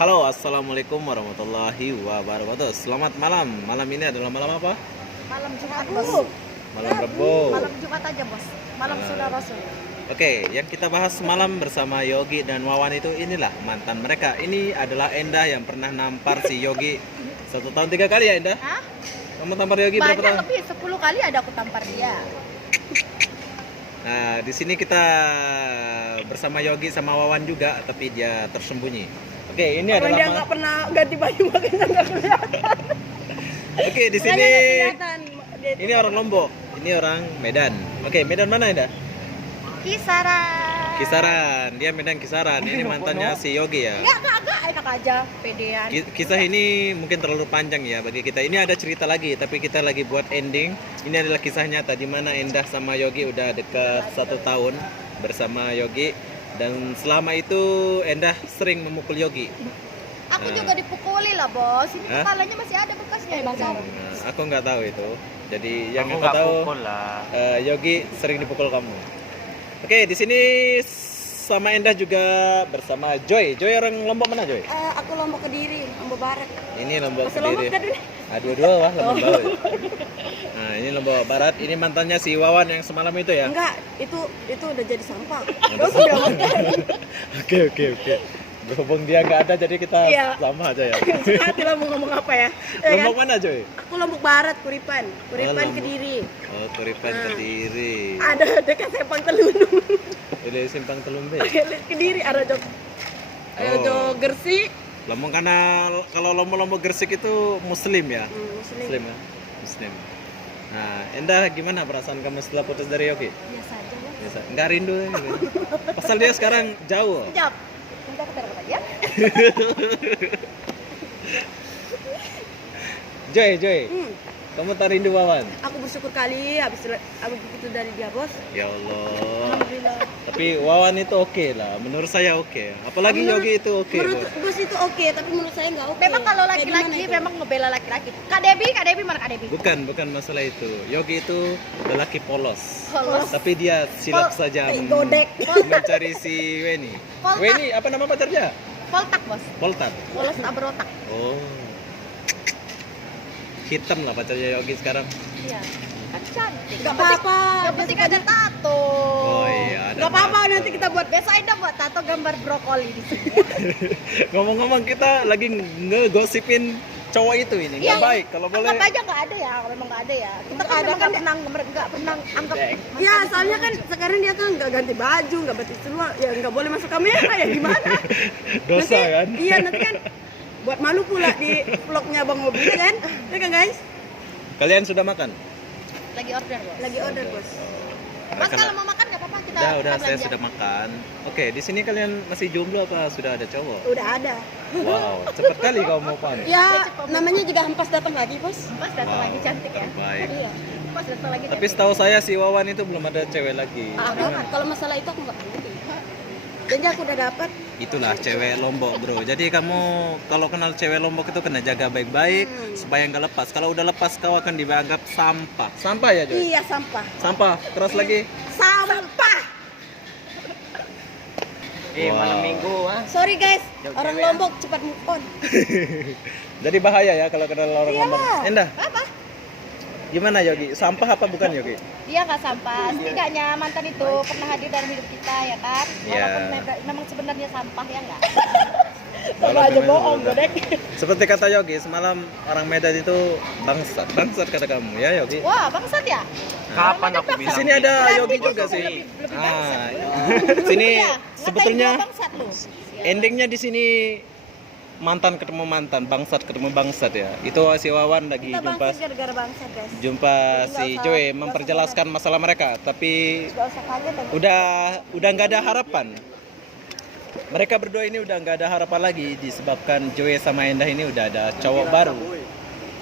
Halo, assalamualaikum warahmatullahi wabarakatuh. Selamat malam. Malam ini adalah malam apa? Malam Jumat, Bos. Malam Rebo. Malam Jumat aja, Bos. Malam Sunnah Rasul. Oke, yang kita bahas semalam bersama Yogi dan Wawan itu inilah mantan mereka. Ini adalah Endah yang pernah nampar si Yogi 1 tahun 3 kali ya, Endah? Hah? Kamu tampar Yogi berapa Banyak, tahun? lebih 10 kali ada aku tampar dia. Nah, di sini kita bersama Yogi sama Wawan juga, tapi dia tersembunyi. Oke, ini Orang adalah dia nggak pernah ganti baju makanya nggak kelihatan. Oke, di sini Makanya nggak kelihatan. Dia itu ini orang Lombok, ini orang Medan. Oke, Medan mana, Endah? Kisaran. Kisaran, dia Medan Kisaran. Ini mantannya si Yogi ya. Enggak, enak aja, pedean. Kisah ini mungkin terlalu panjang ya bagi kita. Ini ada cerita lagi, tapi kita lagi buat ending. Ini adalah kisah nyata di mana Endah sama Yogi udah dekat 1 tahun bersama Yogi, dan selama itu Endah sering memukul Yogi. Aku juga dipukuli lah, Bos. Ini Hah? kepalanya masih ada bekasnya. Bang. Nah, aku nggak tahu itu. Jadi yang Aku aku nggak tahu pukul lah. Yogi sering dipukul kamu. Oke, di sini sama Endah juga bersama Joy. Joy orang Lombok mana, Joy? Aku Lombok Kediri, Lombok Barat. Ini Lombok Masih Lombok Kediri. kan? Dua-dua wah Lombok Barat. Nah, ini Lombok Barat. Ini mantannya si Wawan yang semalam itu ya. Enggak, itu udah jadi sampah. Oke. Berhubung dia nggak ada, jadi kita Iya. sama aja ya. Hati lah mau ngomong apa ya? Lombok mana, Joy? Aku Lombok Barat, Kuripan, Lombok. Kediri. Oh, Kuripan Kediri. Ada dekat Sepang Telunung. Udah Simpang Telumbe. Kediri ada Jog. Ada Oh. Jog Gersi. Lombok karena kalau Lombok Gresik itu Muslim ya. Muslim. Muslim ya. Muslim. Nah, Endah gimana perasaan kamu setelah putus dari Yogi? Biasa aja, Bos. Biasa. Nggak rindu ya? Pasal dia sekarang jauh. Sekejap. Minta aku taruh ya. Joy. Hmm. Kamu tak rindu Wawan? Aku bersyukur kali habis begitu dari dia, Bos. Ya Allah. Alhamdulillah. Tapi Wawan itu oke lah, menurut saya oke. Apalagi Yogi itu oke. Menurut Bos. Bos itu oke, tapi menurut saya nggak oke. Memang kalau Kayak gimana laki-laki itu? memang ngebela laki-laki. Kak Debi mana Kak Debi? Bukan masalah itu. Yogi itu lelaki polos. Polos. Tapi dia silap saja godek. mencari si Weni. Poltak. Weni apa nama pacarnya? Poltak, Bos. Poltat. Polos tak berotak. Oh. Hitam lah pacarnya Yogi sekarang. Iya. Kan cantik. Nggak apa-apa. Yang penting ada tato. Oh iya, ada Nggak apa-apa, tato. nanti kita buat Biasa Aida buat tato gambar brokoli di sini. Ngomong-ngomong, kita lagi ngegosipin cowok itu ini. Nggak Iya, baik kalau boleh. Anggap aja nggak ada ya, kalau memang nggak ada ya. Kita kan Ada memang kan nggak pernah anggap. Ya, soalnya kan sekarang dia kan nggak ganti baju, nggak batik seluar, ya nggak boleh masuk kamera ya gimana? Dosa Nanti- kan? Iya, nanti kan buat malu pula di vlognya Bang Mobil kan? Ya kan guys? Kalian sudah makan? Lagi order, Bos. Lagi order, Bos. Mas Karena- kalau mau makan nggak apa-apa kita. Udah, kita saya belanja. sudah makan. Oke, di sini kalian masih jomblo apa sudah ada cowok? Udah ada. Wow, cepat kali kau mau pan. Ya, namanya juga Hempas datang lagi, Bos. Mas datang Wow, lagi cantik ya. terbaik. Iya. Mas datang lagi. Tapi cantik. setahu saya si Wawan itu belum ada cewek lagi. Kalau masalah itu aku nggak peduli. Janji aku udah dapat. Itulah cewek Lombok, bro. Jadi kamu kalau kenal cewek Lombok itu kena jaga baik-baik supaya nggak lepas. Kalau udah lepas kau akan dianggap sampah. Sampah ya, Joy? Iya, sampah. Sampah. Keras lagi. Sampah. Malam Wow. minggu ah. Sorry guys, Jauh orang cewek, Lombok cepat move on. Jadi bahaya ya kalau kenal orang Iyalah. Lombok. Endah, Apa? gimana Yogi? Sampah apa bukan Yogi? Dia nggak sampah. Setidaknya mantan itu pernah hadir dalam hidup kita ya kan. Iya. Walaupun memang sebenarnya sampah ya nggak. Sama aja bohong, godek. Seperti kata Yogi, semalam orang Medan itu bangsat. Bangsat kata kamu ya, Yogi. Wah bangsat ya. Kapan aku Di bilang? sini ada Berarti Yogi gua juga juga sih. lebih Ah, sini Iya, sebetulnya ngatain gua bangsat lu. endingnya di sini mantan ketemu mantan, bangsat ketemu bangsat ya. Itu si Wawan lagi Kita jumpa bangsat gara-gara bangsat guys. jumpa Nggak si usah- Joy nggak usah memperjelaskan masalah mereka, tapi Gak usah kaget dong. udah nggak ada harapan. Mereka berdua ini udah nggak ada harapan lagi disebabkan Joy sama Endah ini udah ada cowok baru.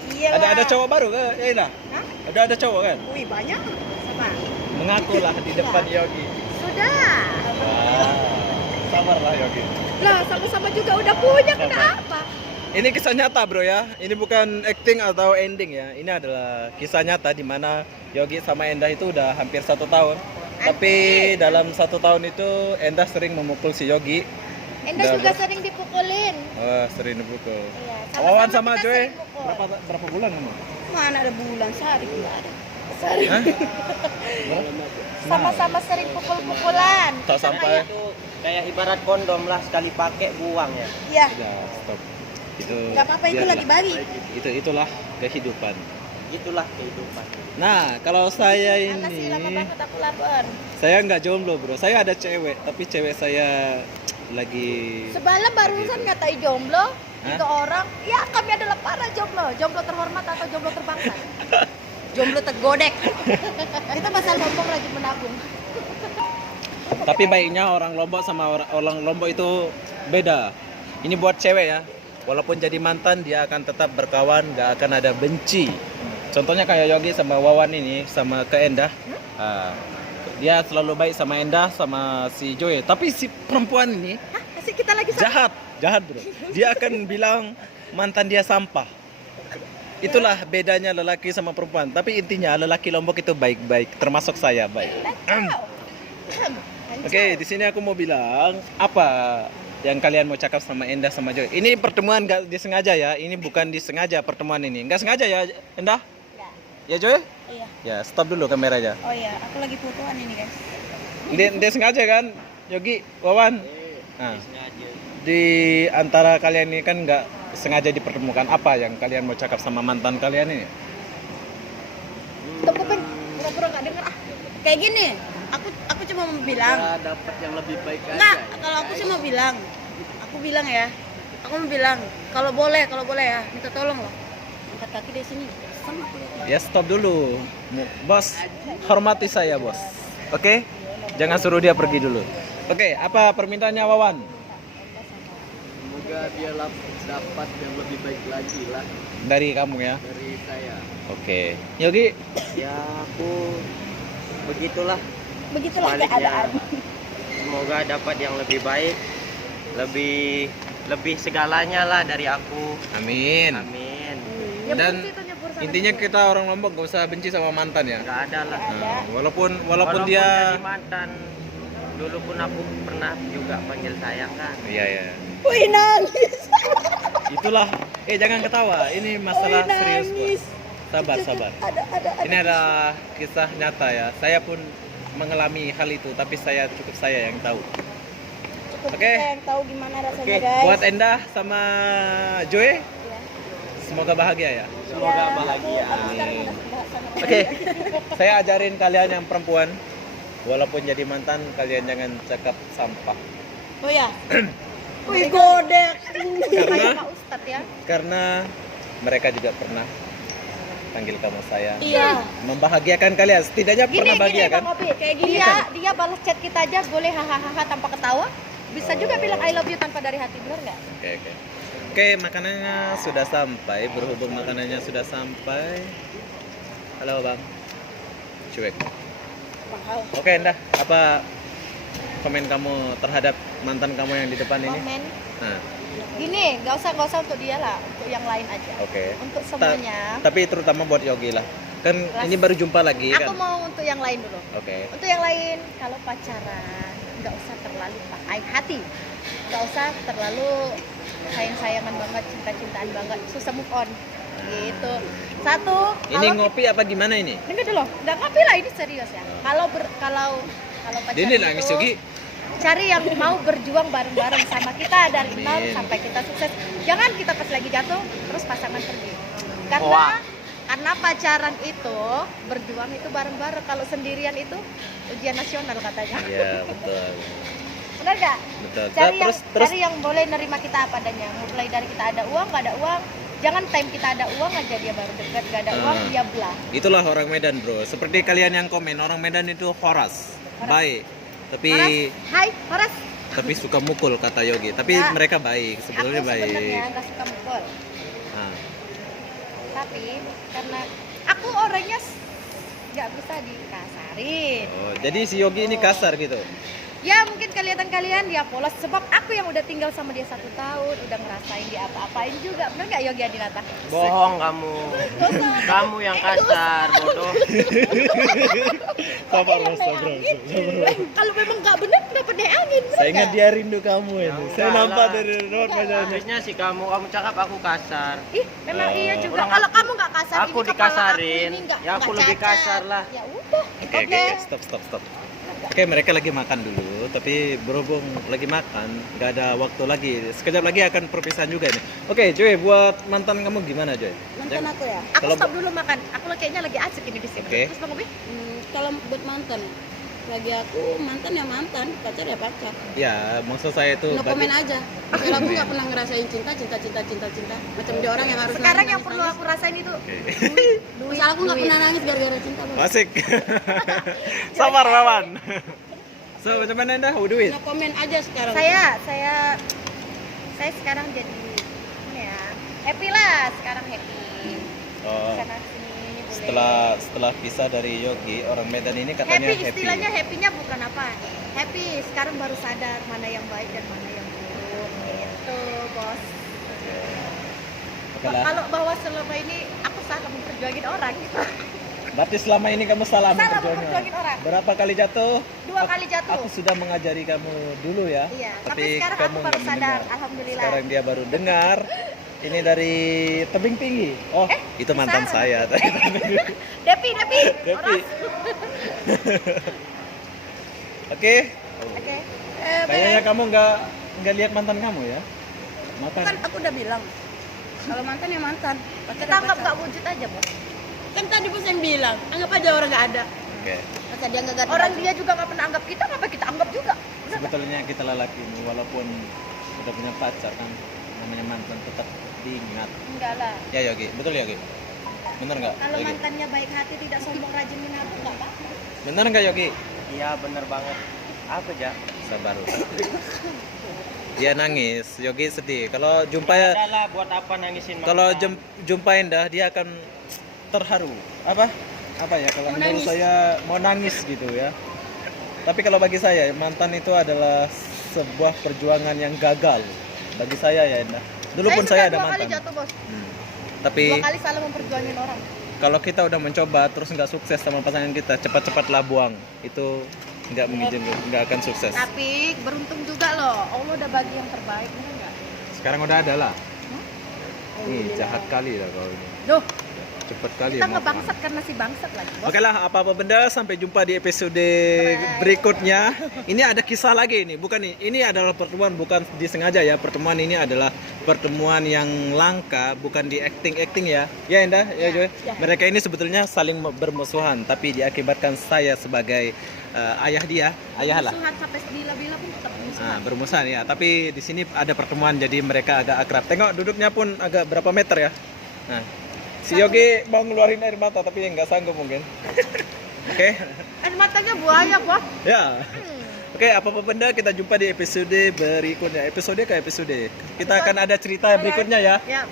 Iya. Ada cowok baru kan? Ya Endah? Hah? Udah ada cowok kan? Wih, banyak. Sama. Mengaku lah di depan Yogi. Sudah. Wow. Sabarlah Yogi. Lah sama-sama juga udah punya kenapa? Ini kisah nyata bro ya. Ini bukan acting atau ending ya. Ini adalah kisah nyata di mana Yogi sama Endah itu udah hampir 1 tahun. Tapi dalam 1 tahun itu Endah sering memukul si Yogi. Endah juga sering dipukul dipukulin. Oh, sering dipukul. Iya, Wawan sama kita Joy sering pukul. berapa bulan kamu? Mana ada bulan sehari tidak ada. Sehari. Hah? Sama-sama sering pukul-pukulan. Tak sampai. Itu kayak ibarat kondom lah, sekali pakai buang ya. Iya. Ya, stop. Itu Enggak apa-apa itu biarlah. lagi bagi. Itulah kehidupan. Itulah kehidupan. Nah, kalau saya Mana sih lama ini banget aku lapar. saya nggak jomblo, Bro. Saya ada cewek, tapi cewek saya lagi Semalam barusan ngatai jomblo, Hah? 3 orang. Ya kami adalah para jomblo. Jomblo terhormat atau jomblo terbangsa. Jomblo tergodek. Kita pasal ngomong lagi menabung. Tapi baiknya orang Lombok sama orang Lombok itu beda. Ini buat cewek ya. Walaupun jadi mantan dia akan tetap berkawan, gak akan ada benci. Contohnya kayak Yogi sama Wawan ini sama ke Endah. Ah, dia selalu baik sama Endah sama si Joy. Tapi si perempuan ini Hah, kasih kita lagi jahat bro. Dia akan bilang mantan dia sampah. Itulah bedanya lelaki sama perempuan. Tapi intinya lelaki Lombok itu baik-baik, termasuk saya baik. Oke, di sini aku mau bilang apa yang kalian mau cakap sama Endah sama Joy. Ini pertemuan nggak disengaja ya. Ini bukan disengaja pertemuan ini. Nggak sengaja ya Endah? Ya Joy? Iya. Ya stop dulu kameranya. Oh iya, aku lagi fotoan ini guys. Dia sengaja kan? Yogi, Wawan. Nah, di antara kalian ini kan nggak sengaja dipertemukan. Apa yang kalian mau cakap sama mantan kalian ini? Tutup kuping, pura-pura nggak denger ah. Kayak gini, aku cuma mau bilang. Dapat yang lebih baik Enggak, kalau aku sih mau bilang. Aku bilang ya. Aku mau bilang, kalau boleh ya, minta tolong loh. Angkat kaki dari sini. Sama aku lihat. Ya stop dulu. Bos, hormati saya bos. Oke? Jangan suruh dia pergi dulu. Oke, apa permintaannya Wawan? Semoga dia dapat yang lebih baik lagi lah Dari kamu ya. dari saya. Oke. Yogi, Ya aku begitulah Begitulah sebaliknya. keadaan. Semoga dapat yang lebih baik, lebih segalanya lah dari aku. amin. Amin. Dan Nyebur situ, nyebur sana. intinya kita orang Lombok gak usah benci sama mantan ya. Gak ada lah. Nah, walaupun Walaupun dia jadi mantan, dulu pun aku pernah juga panggil sayang kan. iya ya. Wih nangis. Itulah. Jangan ketawa. Ini masalah serius bos. Sabar. Ada. Ini adalah kisah nyata ya. Saya pun mengalami hal itu, tapi cukup saya yang tahu. Cukup Oke. kita yang tahu gimana rasanya Oke, guys. buat Endah sama Joy, Iya. semoga bahagia ya. Semoga bahagia. Amin. Oke, saya ajarin kalian yang perempuan, walaupun jadi mantan, kalian jangan cakap sampah. Oh ya. Wih godek. Karena Pak Ustadz ya. karena mereka juga pernah panggil kamu sayang. Iya. Membahagiakan kalian, setidaknya pernah bahagia kan? Bang Opi, kayak gini dia balas chat kita aja boleh hahaha tanpa ketawa. Bisa juga bilang I love you tanpa dari hati, benar nggak? Oke, makanannya sudah sampai. Berhubung makanannya sudah sampai. Halo bang. Cuek. Oke, Endah, apa komen kamu terhadap mantan kamu yang di depan ini? Komen. Nah, Gini, nggak usah untuk dia lah, untuk yang lain aja. oke. Untuk semuanya. Tapi terutama buat Yogi lah. Kan ini baru jumpa lagi Aku kan? mau untuk yang lain dulu. Oke. Untuk yang lain, kalau pacaran nggak usah terlalu pakai hati, nggak usah terlalu sayang-sayangan banget, cinta-cintaan banget, susah move on. Gitu. Satu. Ini ngopi apa gimana ini? Dengar dulu, nggak ngopi lah, ini serius ya. Kalau pacaran Ini nangis itu, Yogi. cari yang mau berjuang bareng-bareng sama kita dari nol Amin. sampai kita sukses. Jangan kita pas lagi jatuh terus pasangan pergi. Wah. Karena pacaran itu berjuang itu bareng-bareng. Kalau sendirian itu ujian nasional katanya. Iya, betul. Benar nggak? Betul. Cari yang Terus cari yang boleh nerima kita apa adanya. Mulai dari kita ada uang, nggak ada uang. Jangan time kita ada uang aja dia baru dekat, nggak ada uang dia belah. itulah orang Medan, Bro. Seperti kalian yang komen, orang Medan itu horas. Baik. Tapi Hai, Horas. tapi suka mukul kata Yogi. Tapi Ya. mereka baik, sebetulnya Aku baik. sebenarnya nggak suka mukul. Nah, Tapi karena aku orangnya nggak bisa dikasarin. oh, jadi si Yogi ini kasar gitu. Ya mungkin kelihatan kalian dia polos sebab aku yang udah tinggal sama dia 1 tahun udah ngerasain dia apa-apain juga. Bener nggak Yogi Adinata? Bohong kamu. Kamu yang kasar, bodoh. Sabar, Yang sabar. nayangin. Kalau memang nggak bener kenapa deh angin. bener Saya ingat nggak? dia rindu kamu Ya ini. Saya enggak nampak lah. dari lewat wajahnya. Habisnya sih kamu cakap aku kasar. Ih, memang iya juga. Orang Kalau aku- kamu nggak kasar, aku ini kepala dikasarin. ini nggak Ya, aku lebih cacat. kasar lah. Ya udah. Oke, stop. Oke, mereka lagi makan dulu, tapi berhubung lagi makan, nggak ada waktu lagi. Sekejap lagi akan perpisahan juga nih. Oke, Joy, buat mantan kamu gimana, Joy? Mantan aku ya. Aku Kalau- stop dulu makan. Aku kayaknya lagi asik ini di sini. Oke. Terus Bang Ubi? Kalau buat mantan, bagi aku mantan ya mantan, pacar ya pacar. Ya, maksud saya itu No komen aja. Kalau aku nggak pernah ngerasain cinta. Macam dia orang yang harus Sekarang yang nangis, perlu aku rasain itu Oke. duit. Misal aku nggak pernah nangis gara-gara cinta. Bos. Asik. Sabar, Wawan. So, macam mana dah? Duit. No komen aja sekarang. Saya sekarang jadi ini ya. Happy lah, sekarang happy. Oh, Sana sini boleh. setelah pisah dari Yogi, orang Medan ini katanya happy, happy. istilahnya happy-nya bukan apa. Happy, sekarang baru sadar mana yang baik dan mana yang buruk. Gitu, Bos. Oke lah. Kalau bahwa selama ini aku salah memperjuangin orang gitu. Berarti selama ini kamu salah Salah memperjuangkan. memperjuangin orang. Berapa kali jatuh? 2 kali jatuh. Aku sudah mengajari kamu dulu ya. Iya, tapi Tapi sekarang kamu aku baru nggak sadar, mendengar. alhamdulillah. Sekarang dia baru dengar. Ini dari tebing tinggi. Oh, itu mantan bisa. saya. Depi. Depi. Oras. Oke. Oke. Kayaknya kamu nggak lihat mantan kamu ya? Mantan. Kan aku udah bilang. Kalau mantan ya mantan. Pacar Kita ya anggap pacar. nggak wujud aja, Bos. Kan tadi bos yang bilang, anggap aja orang nggak ada. Oke. Masa dia nggak ada. Orang dia juga nggak pernah anggap kita, ngapa kita anggap juga? Bener nggak? Sebetulnya kita lelaki ini walaupun udah punya pacar kan namanya mantan tetap diingat. Enggak lah. Ya Yogi, betul Yogi? Bener nggak? Kalau Yogi? mantannya baik hati, tidak sombong, rajin menabung, nggak apa-apa. Bener nggak Yogi? Iya bener banget. Apa aja? Sabar. Dia nangis, Yogi sedih. Kalau jumpa ya, Adalah buat apa nangisin kalau mantan? jumpain dah dia akan terharu. Apa ya? Kalau Mau menurut nangis. saya mau nangis gitu ya. Tapi kalau bagi saya mantan itu adalah sebuah perjuangan yang gagal bagi saya ya Endah. Dulu pun sudah saya ada 2 kali mantan. jatuh, Bos. Tapi 2 kali salah memperjuangin orang. kalau kita udah mencoba terus nggak sukses sama pasangan kita, cepat-cepatlah buang. Itu nggak akan sukses. Tapi beruntung juga loh, Allah udah bagi yang terbaik, bener nggak? Sekarang udah ada lah. Nih jahat kali lah kau ini. Duh, Cepet kali kita ya, ngebangsat karena si bangsat lagi, Bos. Oke lah, apa-apa benda, sampai jumpa di episode berikutnya. Ini ada kisah lagi nih, bukan nih. Ini adalah pertemuan bukan disengaja ya. Pertemuan ini adalah pertemuan yang langka, bukan di acting ya. Ya Endah, ya Joy. Mereka ini sebetulnya saling bermusuhan, tapi diakibatkan saya sebagai ayah dia, ayah lah. Musuhan sampai bila-bila pun tetap musuhan. Bermusuhan ya, tapi di sini ada pertemuan jadi mereka agak akrab. Tengok duduknya pun agak berapa meter ya. Nah, si Yogi mau ngeluarin air mata tapi nggak sanggup mungkin. Oke, Air matanya buaya, Bos. ya. Oke, apa-apa benda kita jumpa di episode berikutnya. Episode ke episode. Kita akan ada cerita berikutnya ya. Ya.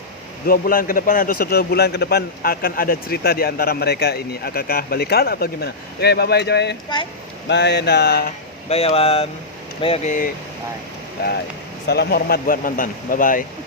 2 bulan ke depan atau 1 bulan ke depan akan ada cerita di antara mereka ini. Apakah balikan atau gimana? Oke, bye-bye Joy. Bye. Bye Enda. Bye Awan. Bye Yogi. Bye. Bye. Salam hormat buat mantan. Bye-bye.